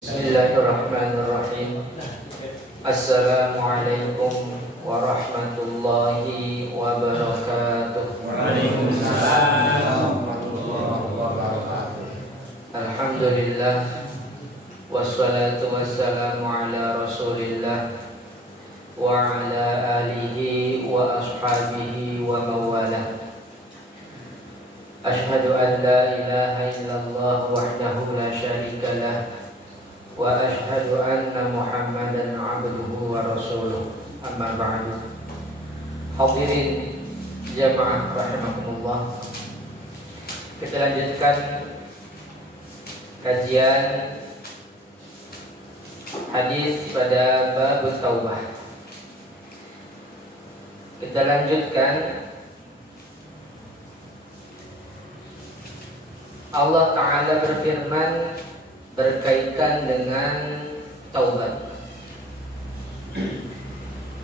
Bismillahirrahmanirrahim. Assalamualaikum warahmatullahi wabarakatuh. Waalaikumsalam warahmatullahi wabarakatuh. Alhamdulillah, wassalatu wassalamu ala rasulillah wa ala alihi wa ashabihi wa mawalah. Ashhadu an la ilaha illallah wahdahu la syarika lah wa ashhadu anna Muhammadan abduhu wa rasuluh. Amma ba'du. Hadirin jamaah rahimakumullah, kita lanjutkan kajian hadis pada bab taubah. Kita lanjutkan. Allah Ta'ala berfirman berkaitan dengan taubat.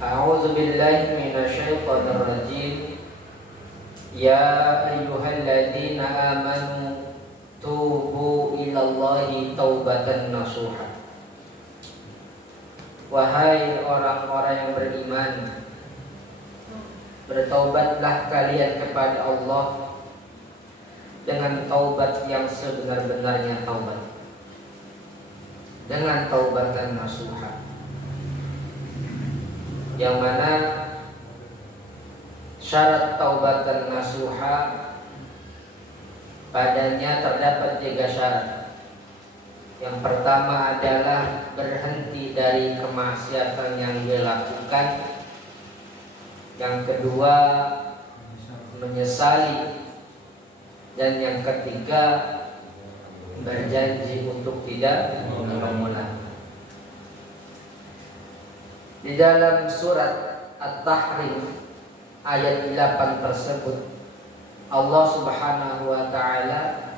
A'udzu billahi minasyaitonir rajim. Ya ayyuhalladzina amanu tubu ilallahi taubatan nasuha. Wahai orang-orang yang beriman, bertaubatlah kalian kepada Allah dengan taubat yang sebenar-benarnya taubat, dengan taubatan nasuha, yang mana syarat taubatan nasuha padanya terdapat 3 syarat. Yang pertama adalah berhenti dari kemaksiatan yang dilakukan. Yang kedua, menyesali. Dan yang ketiga, berjanji untuk tidak mengulangi. Di dalam surat At-Tahrim ayat 8 tersebut, Allah Subhanahu wa Ta'ala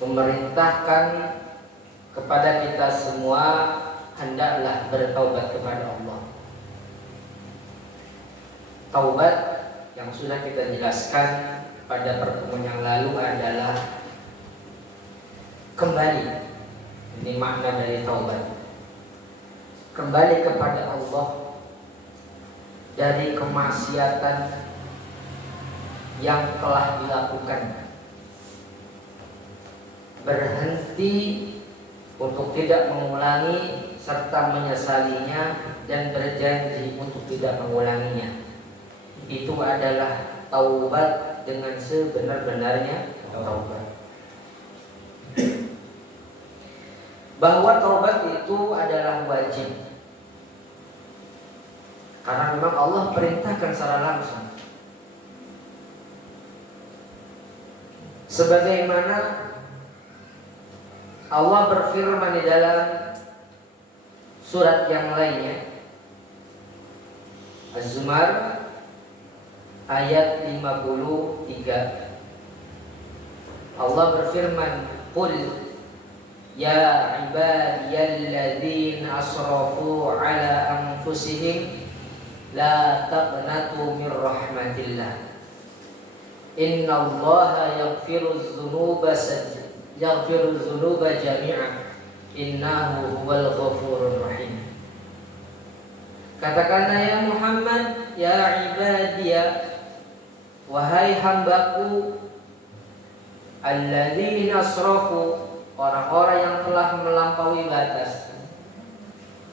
memerintahkan kepada kita semua hendaklah bertaubat kepada Allah. Taubat yang sudah kita jelaskan pada pertemuan yang lalu adalah kembali. Ini makna dari taubat. Kembali kepada Allah dari kemaksiatan yang telah dilakukan. Berhenti untuk tidak mengulangi serta menyesalinya dan berjanji untuk tidak mengulanginya. Itu adalah taubat dengan sebenar-benarnya taubat. Bahwa taubat itu adalah wajib, karena memang Allah perintahkan secara langsung. Sebagaimana Allah berfirman di dalam surat yang lainnya, Az-Zumar ayat 53. Allah berfirman, "Qul ya ibadiyalladzina asrafu ala anfusihim la taqnatu mir rahmatillah. Innallaha yaghfiruz dzunuba jami'a. Innahu huwal ghafurur rahim." Katakanlah ya Muhammad, ya ibadiyah, wahai hambaku, alladzina asrafu, orang-orang yang telah melampaui batas,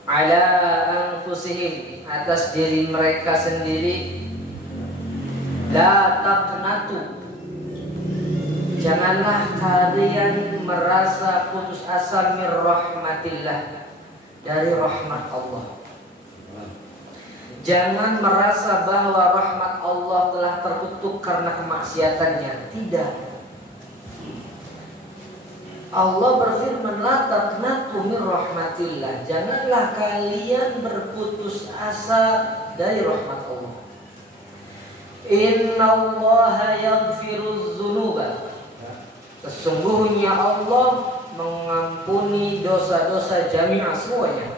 ala anfusihim, atas diri mereka sendiri, la taqnatu, janganlah kalian merasa putus asa mir rahmatillah, dari rahmat Allah. Jangan merasa bahwa rahmat Allah telah tertutup karena kemaksiatannya. Tidak. Allah berfirman, la taqnatu min rahmatillah, janganlah kalian berputus asa dari rahmat Allah. Innallaha yaghfiruz dzunuba, sesungguhnya Allah mengampuni dosa-dosa jami'ah, semuanya.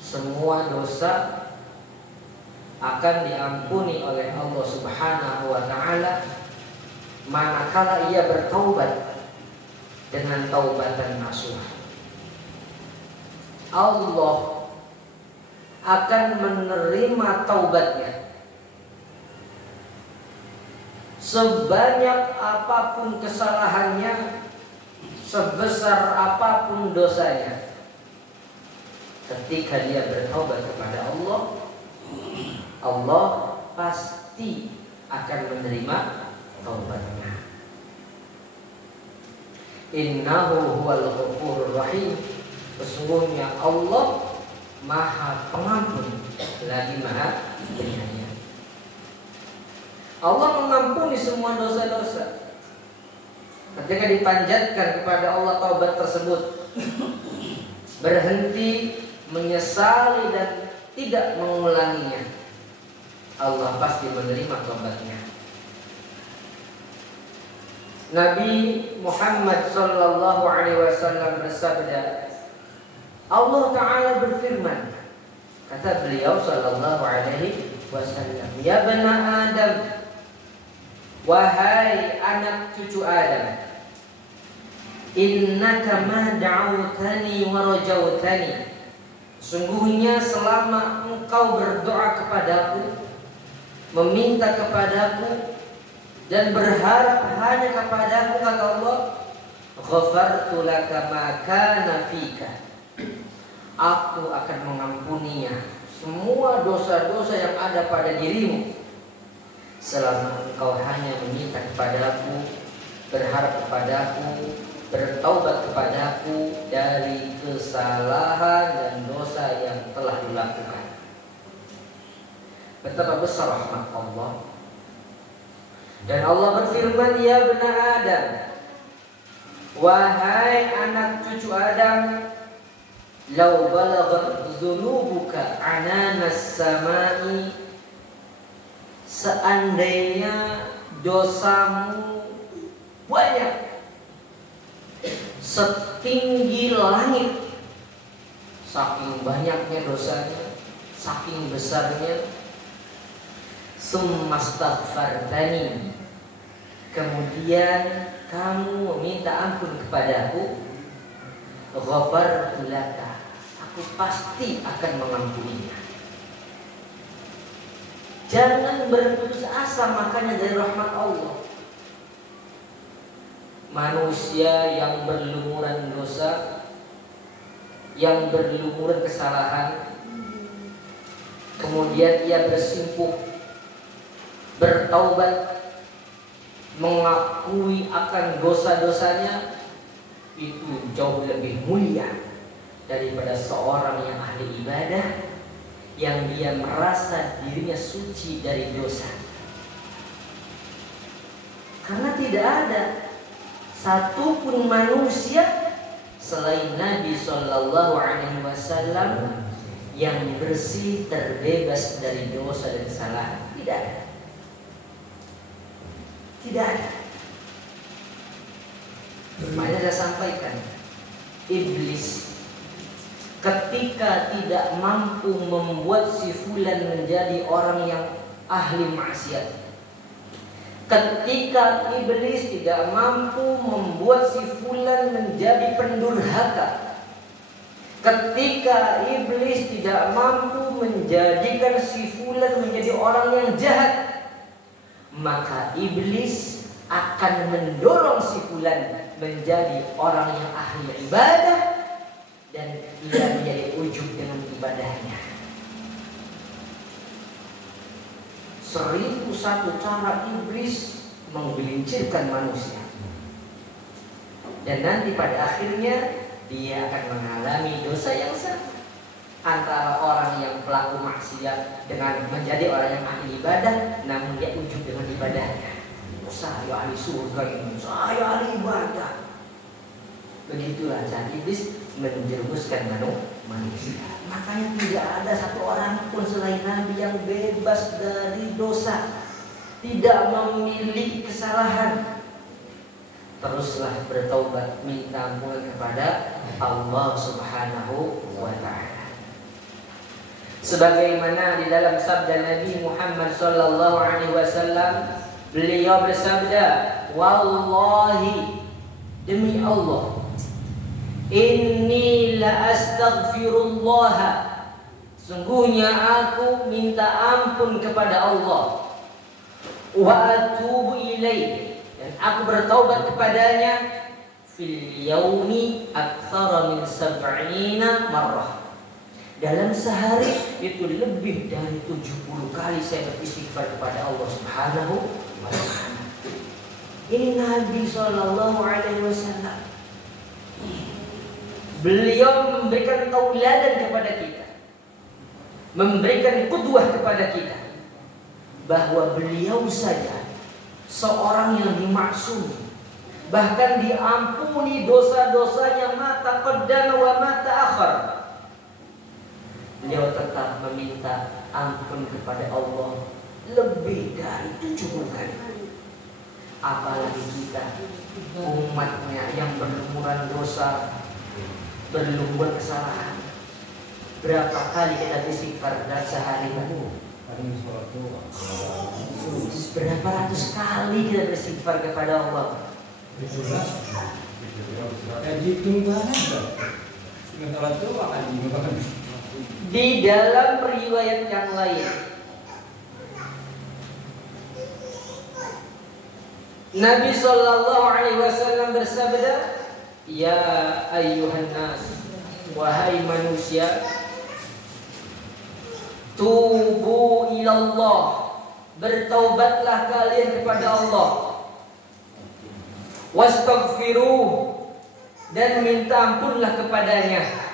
Semua dosa akan diampuni oleh Allah Subhanahu wa Ta'ala manakala ia bertaubat dengan taubatan nasuha. Allah akan menerima taubatnya sebanyak apapun kesalahannya, sebesar apapun dosanya. Ketika dia bertaubat kepada Allah, Allah pasti akan menerima taubatnya. Innahu huwal ghafurur rahim. Sesungguhnya Allah Maha Pengampun lagi Maha Penyayang. Allah mengampuni semua dosa-dosa. Ketika dipanjatkan kepada Allah taubat tersebut, berhenti, menyesali dan tidak mengulanginya, Allah pasti menerima taubatnya. Nabi Muhammad sallallahu alaihi wasallam bersabda, Allah Ta'ala berfirman, kata beliau sallallahu alaihi wasallam, ya bani Adam, wahai anak cucu Adam, innaka ma da'awtani wa rajautani. Sungguhnya selama engkau berdoa kepadaku, meminta kepadaku dan berharap hanya kepadaku, kata Allah, ghafartu laka ma kana fika. Aku akan mengampuninya semua dosa-dosa yang ada pada dirimu selama engkau hanya meminta kepadaku, berharap kepadaku, bertaubat kepadaku dari kesalahan dan dosa yang telah dilakukan. Betapa besar rahmat Allah. Dan Allah berfirman, ya bani Adam, wahai anak cucu Adam, lau balaghat dzunubuka ananas samai, seandainya dosamu banyak setinggi langit, saking banyaknya dosanya, saking besarnya, summastaghfartani, kemudian kamu meminta ampun kepadaku, ghafartu laka, aku pasti akan mengampuninya. Jangan berputus asa makanya dari rahmat Allah. Manusia yang berlumuran dosa, yang berlumuran kesalahan, kemudian ia bersimpuh, bertaubat, mengakui akan dosa-dosanya, itu jauh lebih mulia daripada seorang yang ahli ibadah, yang dia merasa dirinya suci dari dosa. Karena tidak ada satupun manusia selain Nabi Shallallahu Alaihi Wasallam yang bersih, terbebas dari dosa dan kesalahan. Tidak ada. Tidak ada. Makanya saya sampaikan, iblis ketika tidak mampu membuat si fulan menjadi orang yang ahli maksiat, ketika iblis tidak mampu membuat si fulan menjadi pendurhaka, ketika iblis tidak mampu menjadikan si fulan menjadi orang yang jahat, maka iblis akan mendorong si fulan menjadi orang yang ahli ibadah, dan ia menjadi ujub dengan ibadahnya. 1001 cara iblis menggelincirkan manusia, dan nanti pada akhirnya dia akan mengalami dosa yang sama antara orang yang pelaku maksiat dengan menjadi orang yang ahli ibadah, namun dia ujub dengan ibadahnya. Saya ahli surga ini, saya ahli ibadah. Begitulah cara iblis menjerumuskan manusia. Makanya tidak ada satu orang pun selain Nabi yang bebas dari dosa, tidak memiliki kesalahan. Teruslah bertaubat, minta ampun kepada Allah Subhanahu wa Ta'ala. Sebagaimana di dalam sabda Nabi Muhammad sallallahu alaihi wasallam, beliau bersabda, wallahi, demi Allah, inni la astaghfirullah, sungguhnya aku minta ampun kepada Allah, wa atubu ilaih, dan aku bertaubat kepadanya, fil yaumi aktsara min 70 marrah, dalam sehari itu lebih dari 70 kali saya beristighfar kepada Allah Subhanahu wa ta'ala. Ini Nabi sallallahu alaihi wasallam. Beliau memberikan tauladan kepada kita, memberikan qudwah kepada kita, bahwa beliau saja seorang yang dimaksum, bahkan diampuni dosa-dosanya ma taqaddama wa ma ta'akhkhar. Beliau tetap meminta ampun kepada Allah lebih dari 70 kali. Apalagi kita, umatnya yang berlumuran dosa, berlumur kesalahan. Berapa kali kita istighfar dalam sehari? Berapa ratus kali kita beristighfar kepada Allah? Di dalam riwayat yang lain, Nabi sallallahu alaihi wasallam bersabda, ya ayyuhan nas, wahai manusia, tubu ilallah, bertaubatlah kalian kepada Allah, wastaghfiruh, dan minta ampunlah kepadanya,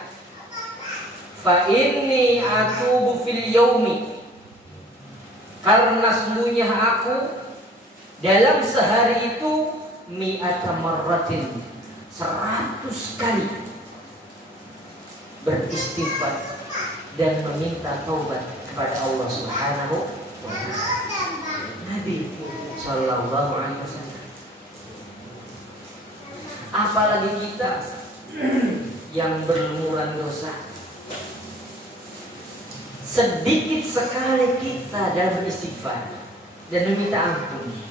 fa inni atubu fil yaumi, karena sesungguhnya aku dalam sehari itu mi'ata marratin, 100 kali beristighfar dan meminta taubat kepada Allah Subhanahu wa ta'ala. Nabi sallallahu alaihi wasallam. Apalagi kita yang berlumuran dosa. Sedikit sekali kita dalam beristighfar dan meminta ampun.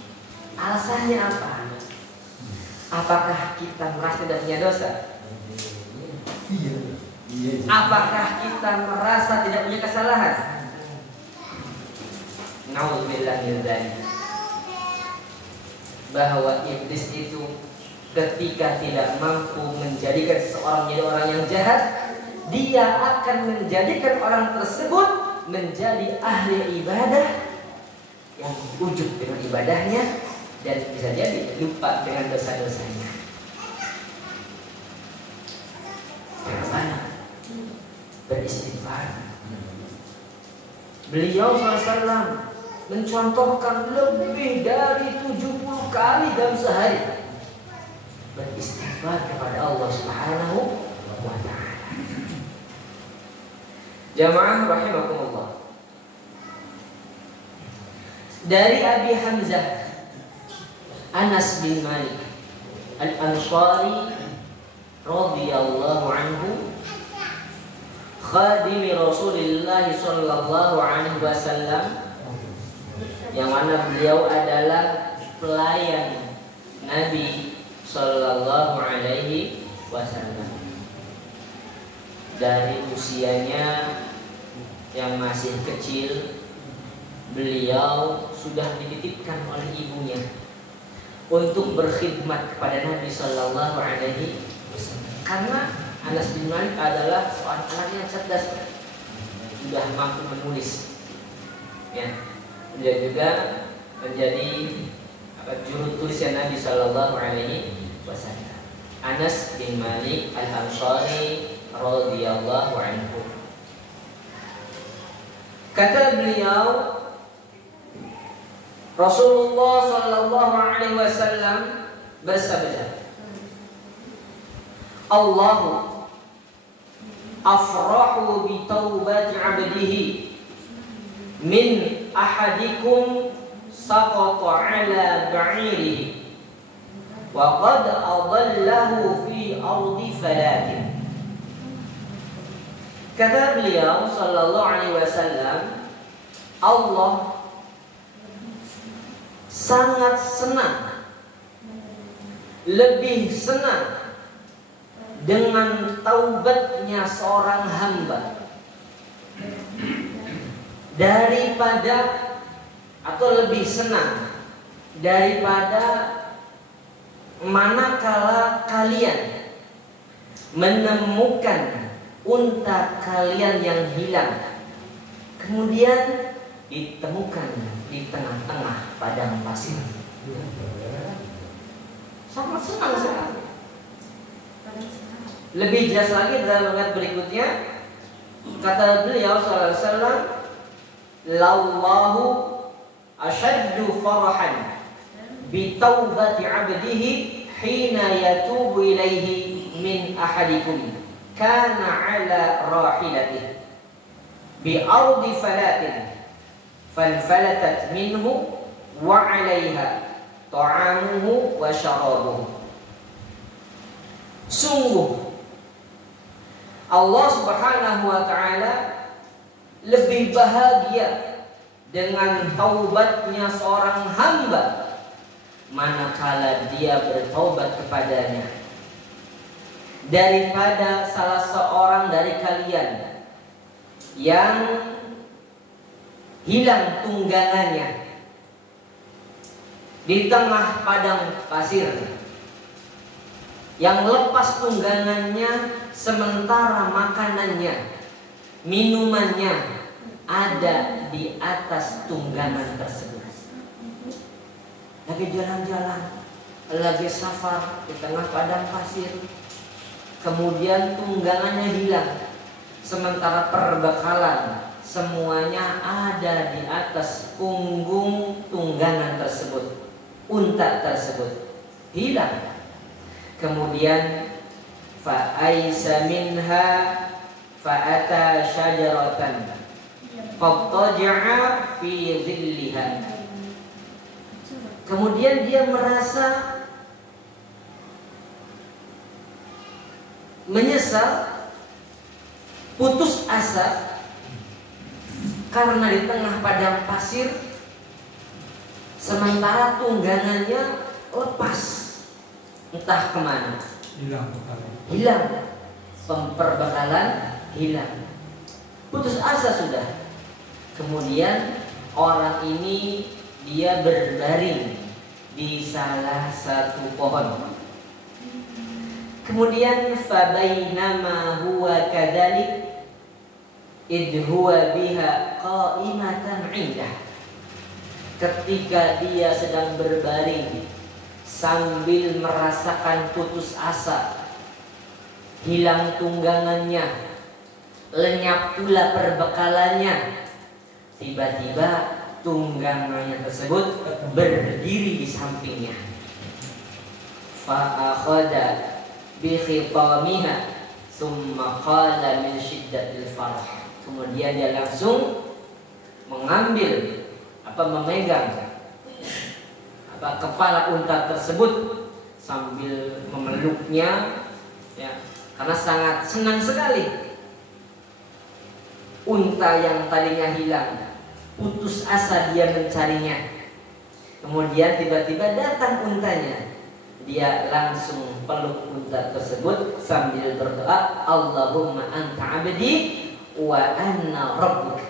Alasannya apa? Apakah kita merasa tidak punya dosa? Apakah kita merasa tidak punya kesalahan? Nauzubillah min dzalik. Bahwa iblis itu ketika tidak mampu menjadikan seseorang menjadi orang yang jahat, dia akan menjadikan orang tersebut menjadi ahli ibadah yang ujub dengan ibadahnya, dan bisa jadi lupa dengan dosa-dosanya. Bagaimana beristighfar? Beliau SAW mencontohkan lebih dari 70 kali dalam sehari beristighfar kepada Allah Subhanahu wa ta'ala. Jamaah rahimakumullah. Dari Abi Hamzah Anas bin Malik Al-Ansari radhiyallahu anhu, khadimi Rasulullah sallallahu alaihi wasallam, yang mana beliau adalah pelayan Nabi sallallahu alaihi wasallam. Dari usianya yang masih kecil, beliau sudah dititipkan oleh ibunya untuk berkhidmat kepada Nabi sallallahu alaihi wasallam. Karena Anas bin Malik adalah seorang anak yang cerdas, sudah mampu menulis. Ya, dia juga menjadi juru tulisnya Nabi sallallahu alaihi wasallam. Anas bin Malik Al-Ansari radhiyallahu anhu. Kata beliau, Rasulullah sallallahu alaihi wasallam bersabda, Allahu afrahu bi taubati 'abdihi min ahadikum saqata 'ala ba'irihi wa qad adallahu fi ardi falatin. Kata beliau sallallahu alaihi wasallam, Allah sangat senang lebih senang dengan taubatnya seorang hamba daripada, atau lebih senang daripada manakala kalian menemukan unta kalian yang hilang, kemudian ditemukan di tengah-tengah padang pasir. Sangat senang sekali. Lebih jelas lagi dalam ayat berikutnya, kata beliau sallallahu alaihi wasallam, "Lallahu ashaddu farahan bi taubati 'abdihi hina yatubu ilaihi min ahadikum kana 'ala rahilatihi bi ardi falatin fanfalatat minhu wa 'alaiha ta'amuhu wa syarabuhu." Sungguh Allah Subhanahu wa ta'ala lebih bahagia dengan taubatnya seorang hamba manakala dia bertaubat kepadanya daripada salah seorang dari kalian yang hilang tunggangannya di tengah padang pasir, yang lepas tunggangannya sementara makanannya, minumannya ada di atas tunggangan tersebut. Lagi jalan-jalan, lagi safar di tengah padang pasir, kemudian tunggangannya hilang, sementara perbekalan semuanya ada di atas punggung tunggangan tersebut. Unta tersebut hilang. Kemudian fa'aisa minha fa'ata syajaratan fattaja'a fi dhilliha. Kemudian dia merasa menyesal, putus asa karena di tengah padang pasir sementara tunggangannya lepas, entah kemana, hilang, perbekalan hilang, putus asa sudah. Kemudian orang ini dia berbaring di salah satu pohon. Kemudian fabainama huwa kadzalik idh huwa biha qa'imatan 'indah. Ketika dia sedang berbaring sambil merasakan putus asa, hilang tunggangannya, lenyap pula perbekalannya, tiba-tiba tunggangannya tersebut berdiri di sampingnya. Fa'akhadha bi khitamiha summa qala min syiddatil farah. Kemudian dia langsung mengambil memegang kepala unta tersebut sambil memeluknya, ya, karena sangat senang sekali. Unta yang tadinya hilang, putus asa dia mencarinya. Kemudian tiba-tiba datang untanya, dia langsung peluk unta tersebut sambil berdoa, Allahumma anta abdi wa anna rabbuk.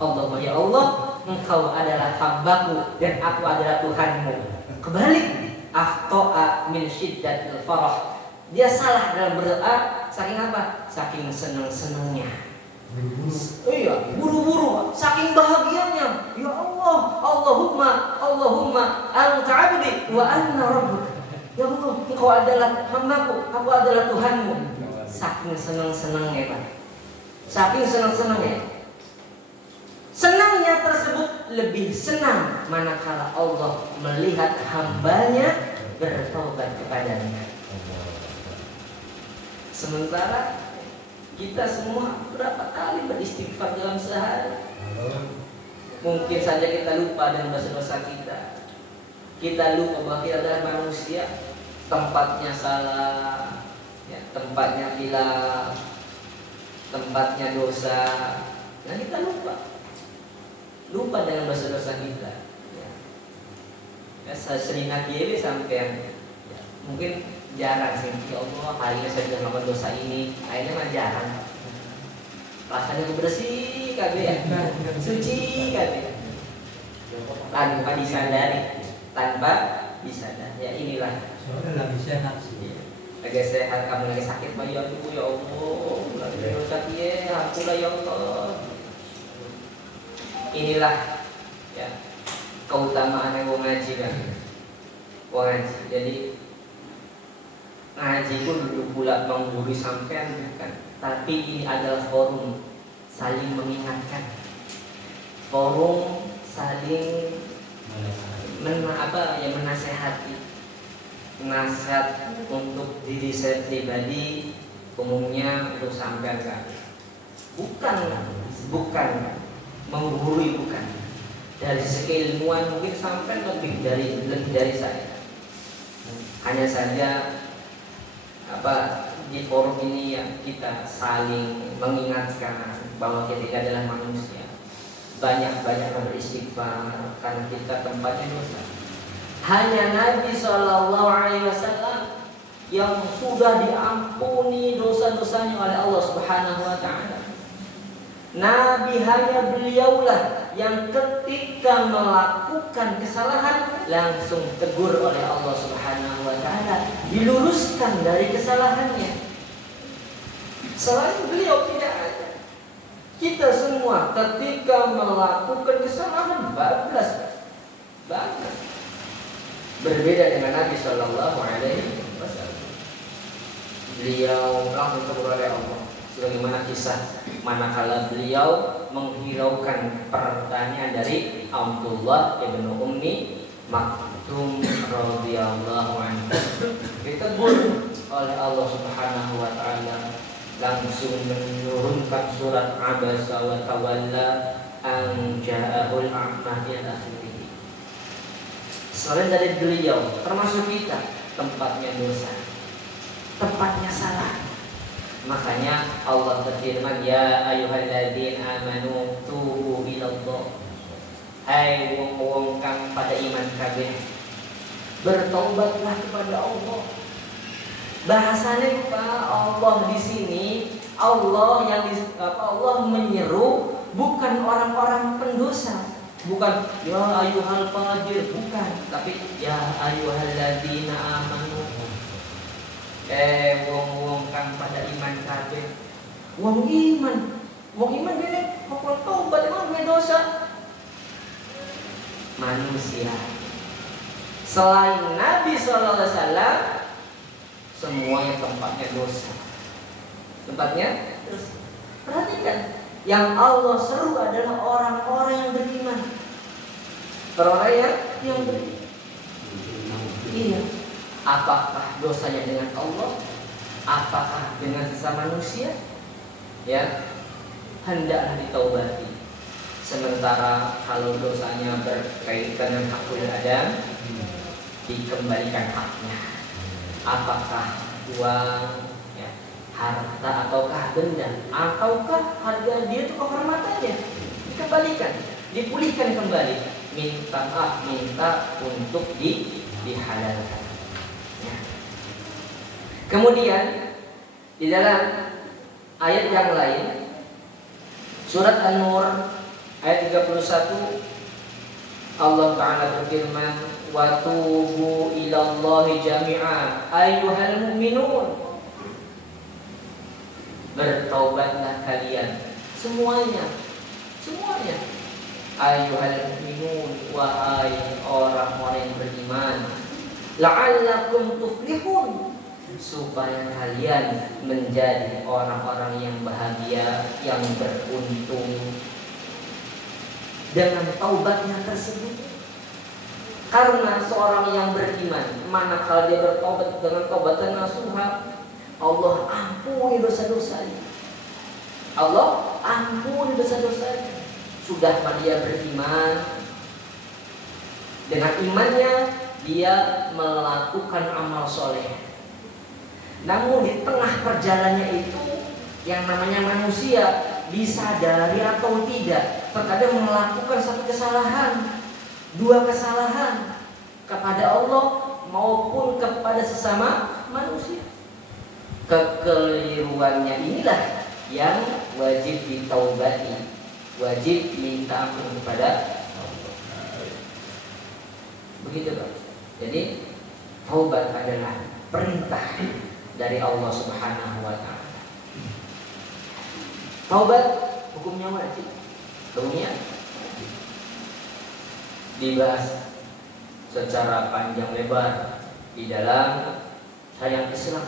Allahumma ya Allah, Engkau adalah hambaku dan aku adalah Tuhanmu. Kebalik, akhto'a min syiddatil farah. Dia salah dalam berdoa, saking apa? Saking senang-senangnya. Iya, buru-buru, saking bahagianya. Ya Allah, Allahumma anta abdi wa anna rabbuk. Ya Allah, Engkau adalah hambaku, aku adalah Tuhanmu. Saking senang-senangnya, Pak. Saking senang-senangnya. Senangnya tersebut lebih senang manakala Allah melihat hambanya bertobat kepadanya. Sementara kita semua berapa kali beristighfar dalam sehari? Mungkin saja kita lupa dengan dosa-dosa kita. Kita lupa bahwa kita adalah manusia, tempatnya salah, ya, tempatnya hilang, tempatnya dosa. Nah, kita lupa dengan dosa-dosa kita. Ya, saya sering kiri sampai mungkin jarang sih, ya Allah hari ini saya sudah melakukan dosa ini, akhirnya mah jarang. Rasanya bersih kabeh ya, suci kabeh. Tanpa disadari, ya inilah. Soalnya lagi sehat sih. Lagi sehat, kamu lagi sakit mah ya Allah, lagi dosa ya, ampunilah ya Allah. Inilah ya keutamaan yang ngaji kan. Ngaji. Jadi ngaji pun duduk pula menggurui sampean kan. Tapi ini adalah forum saling mengingatkan. Forum saling menasehati. Nasihat untuk diri saya pribadi, umumnya untuk sampean kan. Bukan menggurui, bukan. Dari segi ilmuwan mungkin sampean lebih dari saya. Hanya saja di forum ini yang kita saling mengingatkan bahwa kita adalah manusia. Banyak-banyak beristighfar karena kita tempatnya dosa. Hanya Nabi SAW yang sudah diampuni dosa-dosanya oleh Allah Subhanahu wa taala. Nabi hanya beliaulah yang ketika melakukan kesalahan langsung tegur oleh Allah Subhanahu wa taala, diluruskan dari kesalahannya. Selain beliau tidak ada. Kita semua ketika melakukan kesalahan bablas. Berbeda dengan Nabi Shallallahu Alaihi Wasallam. Beliau langsung tegur oleh Allah. Sebagaimana kisah manakala beliau menghiraukan pertanyaan dari Abdullah ibn Ummi Maktum radhiyallahu anhu. Ditegur oleh Allah Subhanahu wa taala, langsung menurunkan surat Abasa wa Tawalla an ja'ahul a'ma ila akhirih. Selain dari beliau, termasuk kita, tempatnya dosa, tempatnya salah. Makanya Allah berfirman, ya ayyuhalladzina amanu tubu ilallah. Hai wong-wong kang pada iman kabeh, bertaubatlah kepada Allah. Bahasanya Pak, Allah di sini, Allah menyeru bukan orang-orang pendosa. Bukan ya ayyuhal fajir, bukan, tapi ya ayyuhalladzina amanu. Wong-wong kang pada iman kabeh. Wong iman gini, kok taubat emang dosa. Manusia. Selain Nabi sallallahu alaihi wasallam, semuanya tempatnya dosa. Tempatnya dosa. Perhatikan, yang Allah seru adalah orang-orang yang beriman. Orang-orang yang beriman. Iya. Apakah dosanya dengan Allah? Apakah dengan sesama manusia? Ya, hendaklah ditaubati. Sementara kalau dosanya berkaitan dengan hakul adam, dikembalikan haknya. Apakah uang, ya, harta ataukah benda, ataukah harga dia itu kehormatannya, dikembalikan, dipulihkan kembali. Minta untuk dihalalkan. Ya. Kemudian di dalam ayat yang lain, surat An-Nur ayat 31, Allah Ta'ala berfirman, wa tubu ilallahi jami'a ayyuhal mu'minun. Bertaubatlah kalian semuanya. Ayyuhal mu'minun, wahai orang-orang yang beriman, la'allakum tuflihun, supaya kalian menjadi orang-orang yang bahagia, yang beruntung dengan taubatnya tersebut. Karena seorang yang beriman, manakala dia bertaubat dengan taubatan nasuha, Allah ampuni dosa-dosanya. Allah ampuni dosa-dosanya. Sudah dia beriman, dengan imannya dia melakukan amal soleh. Namun di tengah perjalanannya itu, yang namanya manusia, disadari atau tidak, terkadang melakukan satu kesalahan, dua kesalahan kepada Allah, maupun kepada sesama manusia. Kekeliruannya inilah yang wajib ditaubati, wajib minta ampun kepada Allah. Begitu Pak. Jadi taubat adalah perintah dari Allah Subhanahu wa taala. Taubat hukumnya wajib. Hukumnya dibahas secara panjang lebar di dalam syariat Islam.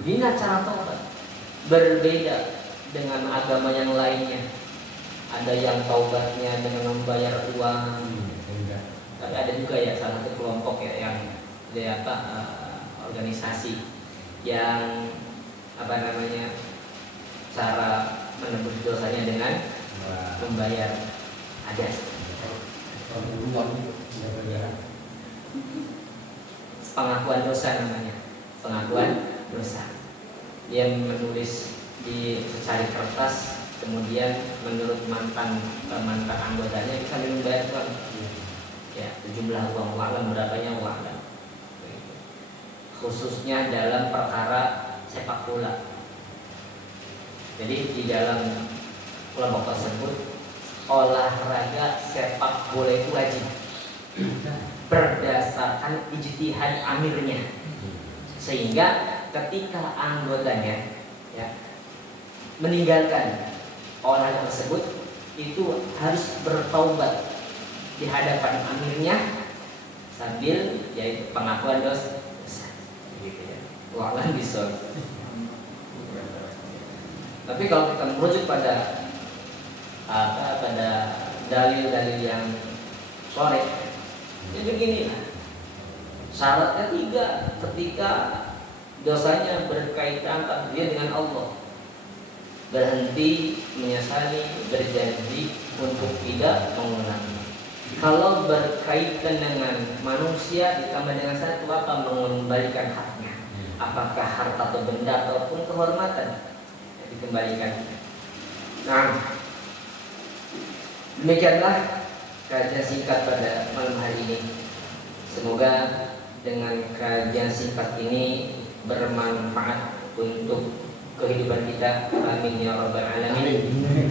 Begini cara taubat. Berbeda dengan agama yang lainnya. Ada yang taubatnya dengan membayar uang. Tapi ada juga ya salah satu kelompok ya yang organisasi yang cara menembus dosanya dengan membayar ada pengakuan dosa namanya, pengakuan dosa. Dia menulis di secari kertas, kemudian menurut mantan anggotanya bisa membayar uang. Ya, sejumlah uang berapanya uang. Khususnya dalam perkara sepak bola. Jadi di dalam kelompok tersebut olahraga sepak bola itu wajib berdasarkan ijtihad amirnya, sehingga ketika anggotanya meninggalkan olahraga tersebut itu harus bertaubat di hadapan amirnya sambil yaitu pengakuan dosa gitu ya. Wallahi bisa. Tapi kalau kita merujuk pada dalil-dalil yang sore, ya begini, syaratnya 3 ketika dosanya berkaitan dia dengan Allah, berhenti menyesali, berjanji untuk tidak mengulangi. Kalau berkaitan dengan manusia ditambah dengan syarat itu apa? Mengembalikan haknya, apakah harta atau benda ataupun kehormatan dikembalikan. Nah, demikianlah kajian singkat pada malam hari ini. Semoga dengan kajian singkat ini bermanfaat untuk kehidupan kita. Amin ya rabbal alamin.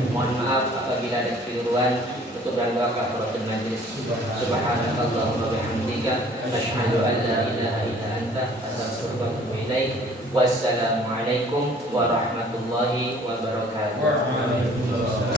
Mohon maaf apabila ada kekeliruan. Tutup dan doa kafaratul majlis. Subhanakallahumma wa bihamdika asyhadu an la ilaha illa anta astaghfiruka wa atubu ilaik. Wassalamualaikum warahmatullahi wabarakatuh.